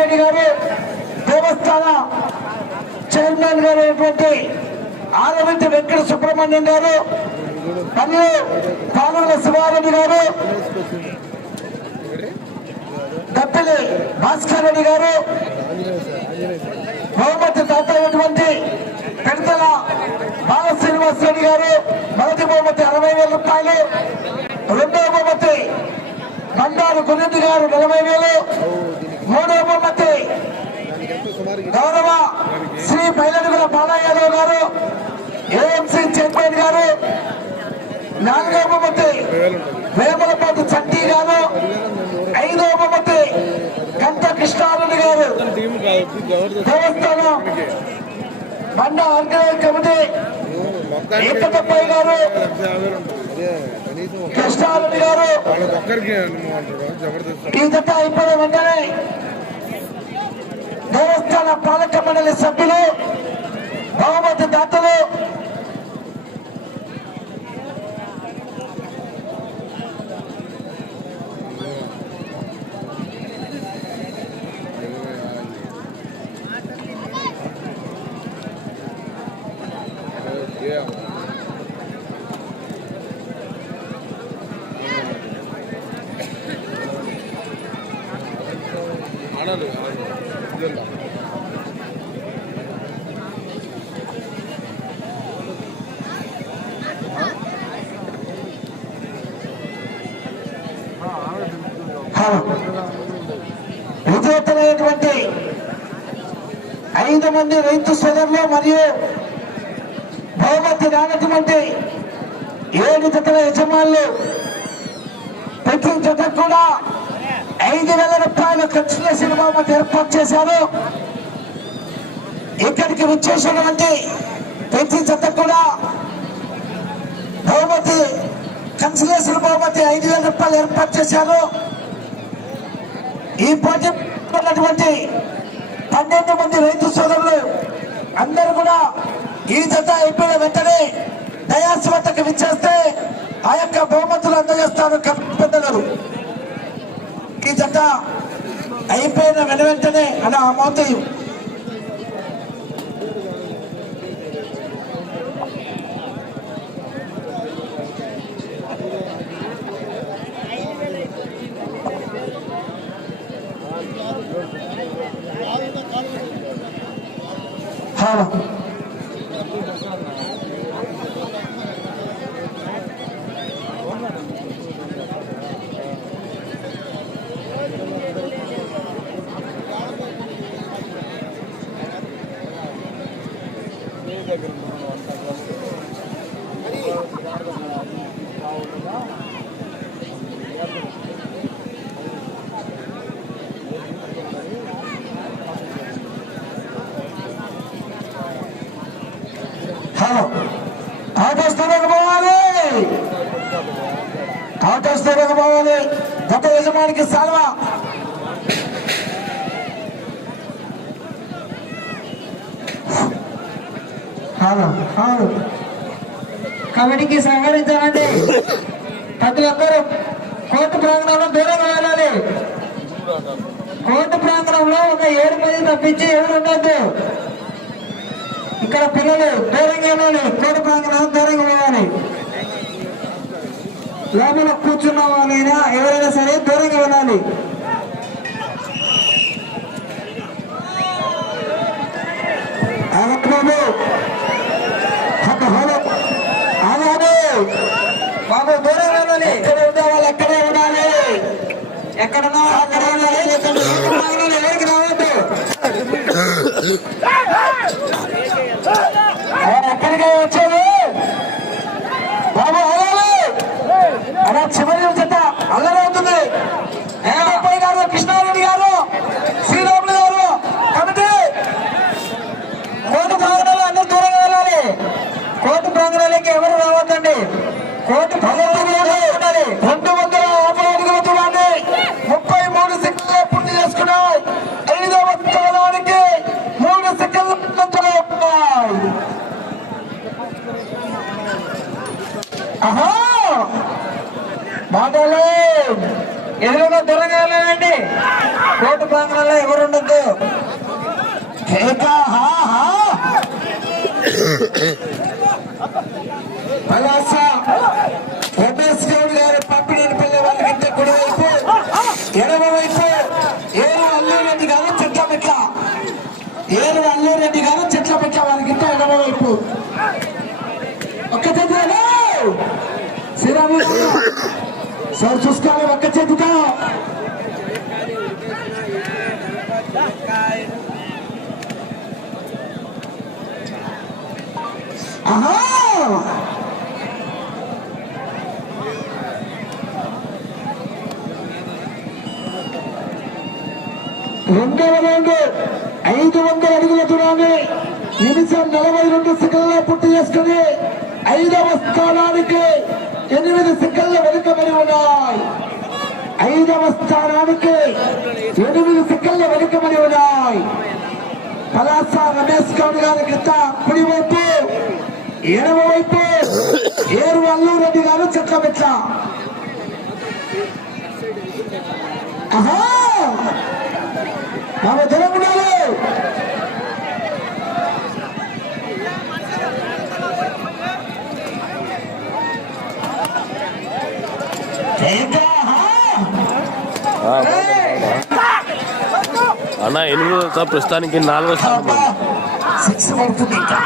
రెడ్డి గారు దేవస్థాన చైర్మన్ గారు అయినటువంటి ఆలమిటి వెంకట సుబ్రహ్మణ్యం గారు మరియు పాలన శివారెడ్డి గారు దప్పిలి భాస్కర్ రెడ్డి గారు బహుమతి దాత అయినటువంటి పెడతల బాల శ్రీనివాస్ రెడ్డి గారు మొదటి బహుమతి అరవై వేల రూపాయలు రెండో బహుమతి బండారు గురెడ్డి గారు నలభై వేలు మూడో బహుమతి గౌరవ శ్రీ బయలడుగుల బాలయ్య గారు ఏఎంసీ చైర్మన్ గారు నాలుగో బహుమతి వేమలపాటి చట్టి గారు ఐదో బహుమతి కంట కృష్ణారెడ్డి గారు. దేవస్థానం మండ ఆర్గనైజ్ కమిటీ ఏకతప్పయ్య గారు. కృష్ణారెడ్డి గారు. ఈ జత అయిపోయిన వెంటనే దేవస్థాన పాలక మండలి సభ్యులు విజేతలైనటువంటి ఐదు మంది రైతు సోదరులు మరియు బహుమతి రానటువంటి ఏడు జతల యజమానులు ప్రతి జత కూడా ఐదు వేల రూపాయలు ఖర్చు చేసిన బహుమతి ఏర్పాటు చేశారు. ఇక్కడికి వచ్చేసినటువంటి ప్రతి జత కూడా బహుమతి కన్సలేషన్ బహుమతి ఐదు వేల రూపాయలు ఏర్పాటు చేశారు. ఈ పోటీ పన్నెండు మంది రైతు సోదరులు అందరూ కూడా ఈ జత అయిపోయిన వెంటనే దయాస్ వద్దకు విచ్చేస్తే ఆ యొక్క బహుమతులు అందజేస్తారు పెద్దలు. ఈ జత అయిపోయిన వెను వెంటనే అలా మోతాయి హలో హలో ఆటోస్తానికి పోవాలి ఆటోస్తానికి పోవాలి గత యజమానికి సాల్వా. హలో కమిటీకి సహకరించాలండి. ప్రతి ఒక్కరు కోర్టు ప్రాంగణంలో దూరంగా వెళ్ళాలి. కోర్టు ప్రాంగణంలో ఒక ఏడు మంది తప్పించి ఎవరు ఉండద్దు. ఇక్కడ పిల్లలు దూరంగా వెళ్ళాలి కోర్టు ప్రాంగణం దూరంగా వెళ్ళాలి లోపల కూర్చున్న వాళ్ళైనా ఎవరైనా సరే దూరంగా వెళ్ళాలి బాబు. హలో. వెళ్ళాలి ఎక్కడ ఉండే వాళ్ళు ఎక్కడే ఉండాలి? ఎక్కడున్నా అక్కడ ఉండాలి. ఎక్కడ ఎవరికి రావద్దు ఆయన ఎక్కడికి వచ్చాడు బాబు ఆగాలి అలా చివరి చెత్త అల్లరి అవుతుంది వెంకటప్పయ్య గారు కృష్ణారెడ్డి గారు శ్రీరాములు గారు కమిటీ కోర్టు ప్రాంగణాలు అందరూ దూరంగా వెళ్ళాలి కోర్టు ప్రాంగణాలకి ఎవరు రావద్దండి కోర్టు ప్రాంగణాలు ఉండాలి రెండు వందల యాభై అడుగుల దూరాన్ని ముప్పై ప్రాంగణంలో ఎవరు ఉండద్దు? పలాస రమేష్ గౌడ్ గారు పంపిణీ పల్లె వాళ్ళకి కుడివైపు ఎడమ వైపు ఏరు అల్లూరెడ్డి గారు చెట్ల మెట్ల ఏరు అల్లూరెడ్డి గారు చెట్ల మెట్ల వారికి ఎడమ వైపు. ఒక్క చేతిలో సార్ చూసుకోవాలి ఒక్క చేతితో. ఆహా! రెండవ రౌండ్ ఐదు వందల అడుగుల దూరాన్ని నిమిషం నలభై రెండు సెకండ్లో పూర్తి చేసుకుని ఐదవ స్థానానికి ఎనిమిది సెకండ్ల వెనుకబడి ఉన్నాయి. ఐదవ స్థానానికి ఎనిమిది సెకండ్ల వెనుకబడి ఉన్నాయి. పలాస రమేష్ గౌడ్ గారి క్రితం కుడివైపు ఎడమ వైపు ఏరు అల్లూరెడ్డి గారు చెట్ల మెట్ల ఆహా మన తెలంగాణలో అన్న ఎనిమిదో ప్రస్తుతానికి నాలుగో స్థానం సిక్స్ పడుతుంది ఇంకా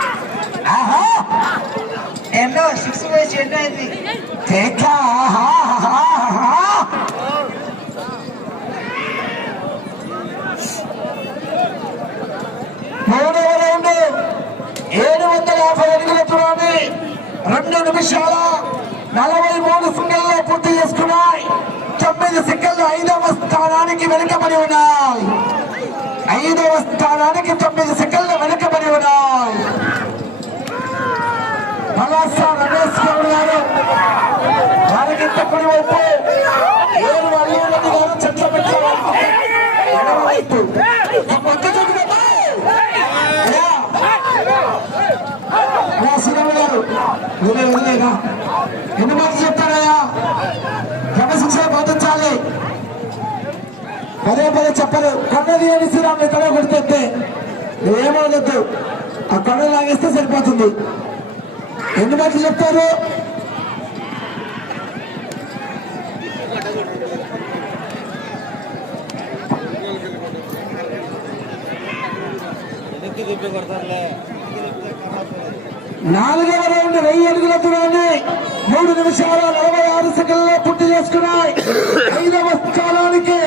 ఆహా ఎన్నో సిక్స్ వేసి ఎన్నో అయింది మూడవ రౌండ్ ఏడు వందల యాభై అడుగుల దూరాన్ని రెండు నిమిషాల నలభై మూడు సెకండ్లో పూర్తి చేసుకున్నాయి తొమ్మిది సెకండ్లు ఐదవ స్థానానికి వెనుకబడి ఉన్నాయి ఐదవ స్థానానికి తొమ్మిది సెకండ్లు వెనుకబడి ఉన్నాయి పలాస రమేష్ గౌడ్ గారు వారికి కుడి వైపు ఏడు అల్లూరెడ్డి గారు చెట్ల పెట్టారు ఎడమ పక్క చూపుతారు. అయ్యా. అయ్యా గారు వదిలే వదిలేగా ఎన్ని మంది చెప్తారయ్యా క్రమశిక్షణ పాటించాలి పదే పదే చెప్పరు కొన్నది అని శ్రీరాములు ఎక్కడో కొడితే నువ్వేమనొద్దు ఆ కొండ లాగేస్తే సరిపోతుంది ఎన్ని మంది చెప్తారు నాలుగవ రౌండ్ వెయ్యి అడుగుల దూరాన్ని మూడు నిమిషాల నలభై ఆరు సెకండ్లో పూర్తి చేసుకున్నాయి. ఐదవ స్థానానికి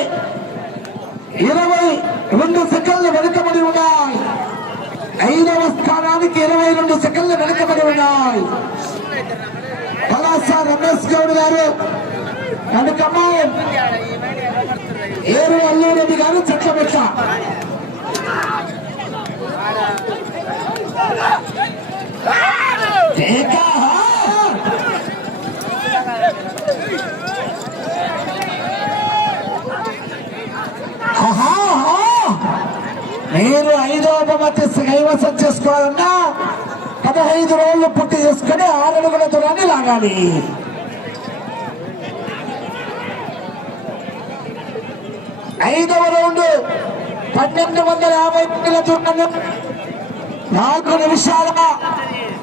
ఇరవై రెండు సెకండ్లు వెనుకబడి ఉన్నాయి. ఐదవ స్థానానికి ఇరవై రెండు సెకండ్లు వెనుకబడి ఉన్నాయి. పలాస రమేష్ గౌడ్ గారు వెనుకమ్మ ఏరు అల్లూరెడ్డి గారు చెట్ల మెట్ల ఏకా ఆహా, ఆహా. మీరు ఐదో బహుమతి కైవసం చేసుకోవాలన్నా పదహైదు రోజులు పుట్టి చేసుకుని ఆరడుగుల దూరాన్ని లాగాలి. ఐదవ రౌండ్ పన్నెండు వందల యాభై అడుగుల దూరాన్ని నాలుగు నిమిషాల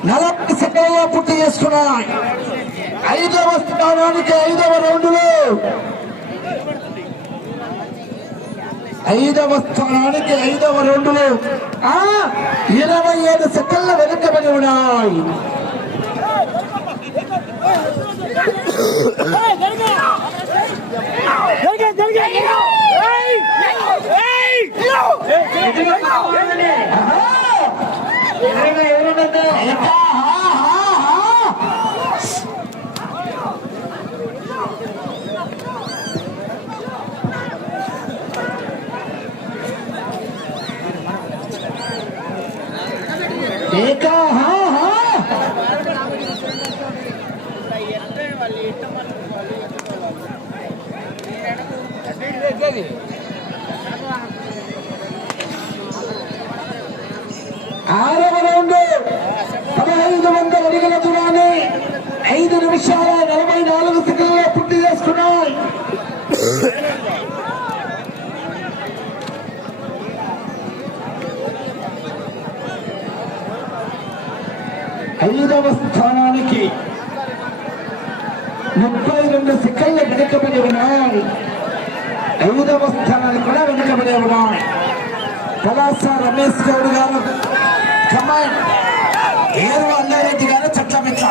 నలభై సెకండ్లో పూర్తి చేసుకున్నాయి ఐదవ స్థానానికి ఐదవ రౌండ్లో ఐదవ స్థానానికి ఐదవ రౌండ్లో ఇరవై ఏడు సెకండ్ల వెనుకబడి ఉన్నాయి జరిగే ಎರಡ ಎರಡ ఐదవ స్థానానికి ముప్పై రెండు సెకండ్ల వెనుకబడి ఉన్నాయి. ఐదవ స్థానానికి కూడా వెనుకబడి ఉన్నాయి. పలాస రమేష్ గౌడ్ గారు కమాండ్ ఏరు అన్నారెడ్డి గారు చట్టమిట్ల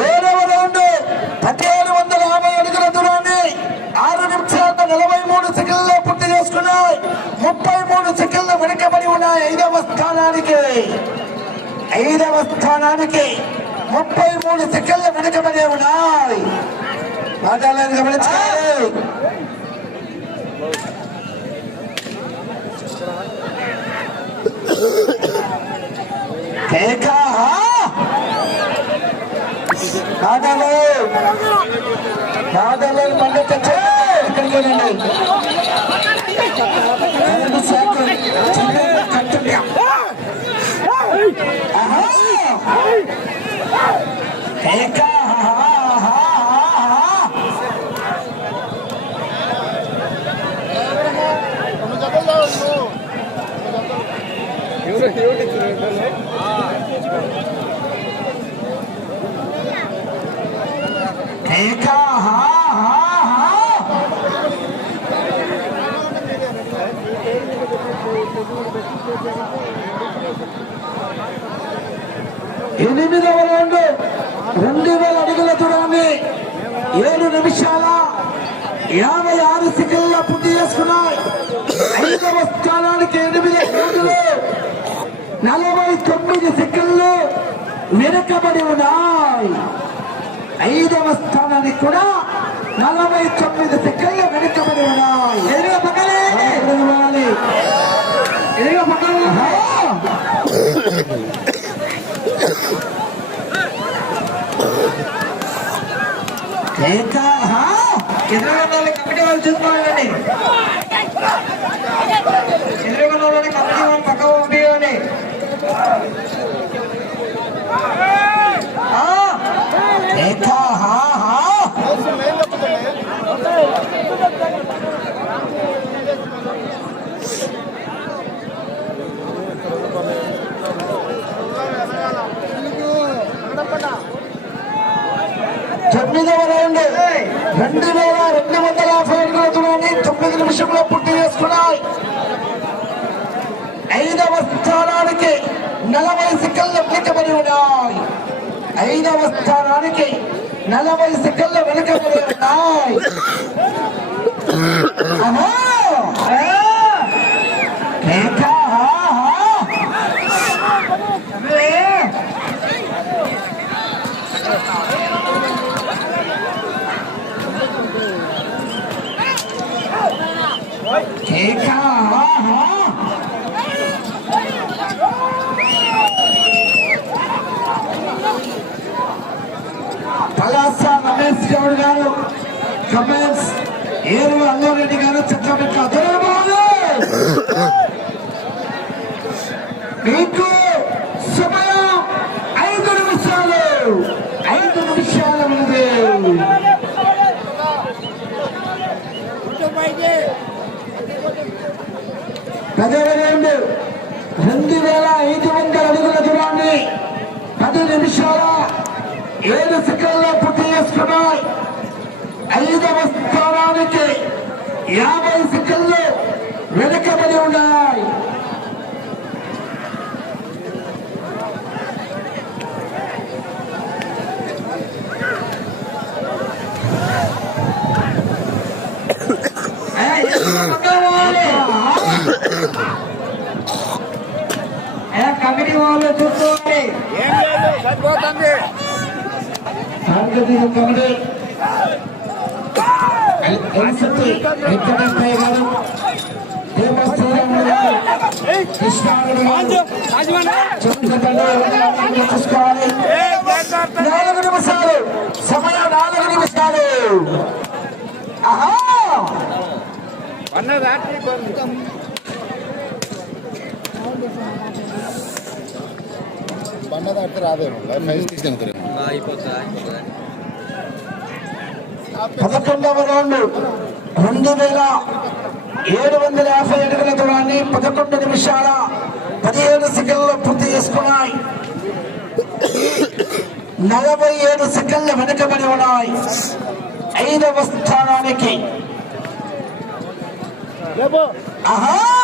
ఏడవ రౌండ్ పదిహేను వందల యాభై అడుగుల దూరాన్ని ఆరు నిమిషాల నలభై మూడు సెకండ్లో పూర్తి చేసుకున్నాయి ముప్పై మూడు సెకండ్లు వెనుకబడి ఉన్నాయి ఐదవ స్థానానికి ఐదవ స్థానానికి ముప్పై మూడు సెకండ్లు వెనుకబడి ఉన్నాయి. మాట్లాడలేదు గమనించాలి కేకా కాదలు మళ్ళీ ఇక్కడికి రెండు శాఖలు చిన్న కట్టండి ఆహా! ఏకా! ఆహా! ఆహా! ఎవరు ఎవరు ఇచ్చారు ఏకా! ఆహా! ఆహా! ఎనిమిదవ రౌండ్ రెండు వేల అడుగుల దూరాన్ని ఏడు నిమిషాల యాభై ఆరు సెకండ్ల పూర్తి చేసుకున్నాయి ఐదవ స్థానానికి ఎనిమిది రౌండ్లు నలభై తొమ్మిది సెకండ్లు వెనుకబడి ఉన్నాయి. ఐదవ స్థానానికి కూడా నలభై తొమ్మిది సెకండ్లు వెనుకబడి ఉన్నాయి. ఎదురుగా పక్కనే. ఎదురుగా ఎదురుగా కమిటీ వాళ్ళు చూసుకోవాలండి ఎదురుగా ఉన్న వాళ్ళని కమిటీ వాళ్ళు పక్క పంపించాలి కేకా హా హా తొమ్మిదవ రౌండ్ రెండు వేల రెండు వందల యాభై అడుగుల దూరాన్ని తొమ్మిది నిమిషంలో పూర్తి చేసుకున్నాయి ఐదవ స్థానానికి నలభై సెకండ్లు వెనుకబడి ఉన్నాయి. ఐదవ స్థానానికి నలభై సెకండ్లు వెనుకబడి ఉన్నాయి. ఆహా! కేకా! ఆహా! ఆహా! పలాస రమేష్ గౌడ్ గారు కమెంట్స్ ఏరు అల్లారెడ్డి గారు అదరబాలు మీకు సమయం ఐదు నిమిషాలు ఐదు నిమిషాలు ఉన్నది పదిహేను రెండు వేల ఐదు వందల అడుగుల దూరాన్ని పది నిమిషాల ఏడు సెకండ్లో పూర్తి చేసుకున్నాయి ఐదవ స్థానానికి యాభై సెకండ్లు వెనుకబడి ఉన్నాయి. కమిటీ వాళ్ళు చూసుకోవాలి సాంకేతిక కమిటీ. ఎన్సెట్టి వెంకటేశ్వర గారు చూసుకోవాలి నాలుగు నిమిషాలు సమయం నాలుగు నిమిషాలు. ఆహా! దాటితే రాదేమో. ఫైవ్ స్టేషన్ పదకొండవ రౌండ్ రెండు వేల ఏడు వందల యాభై అడుగుల దూరాన్ని పదకొండు నిమిషాల పదిహేడు సెకండ్లు పూర్తి చేసుకున్నాయి. నలభై ఏడు సెకండ్లు వెనుకబడి ఉన్నాయి. ఐదవ స్థానానికి. ఆహా!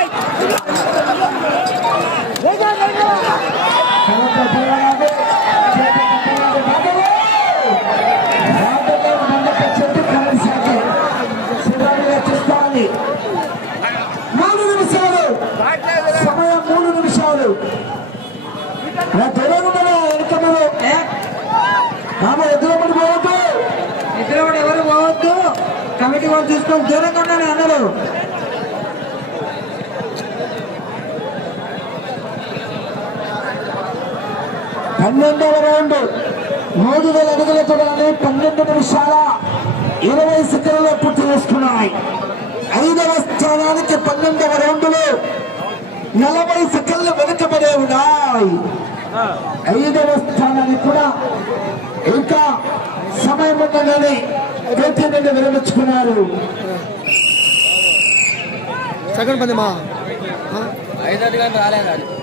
మూడు నిమిషాలు సమయం మూడు నిమిషాలు నా తెలియకుండా వెనుకమలో ఏ, ఆమె ఎదురబడి పోవద్దు ఇద్దరు కూడా ఎవరు పోవద్దు కమిటీ జరగకుండానే అన్నారు పన్నెండవ రౌండ్ మూడు వేల అడుగుల దూరాన్ని పన్నెండు నిమిషాల ఇరవై సెకండ్లలో పూర్తి చేసుకున్నాయి ఐదవ స్థానానికి పన్నెండవ రౌండ్లో నలభై సెకండ్లు వెనుకబడే ఉన్నాయి. ఐదవ స్థానానికి కూడా ఇంకా సమయం ఉండగానే పోటీ నుండి విరమించుకున్నారు. సెకండ్ పంది మా ఐదు కానీ రాలేదు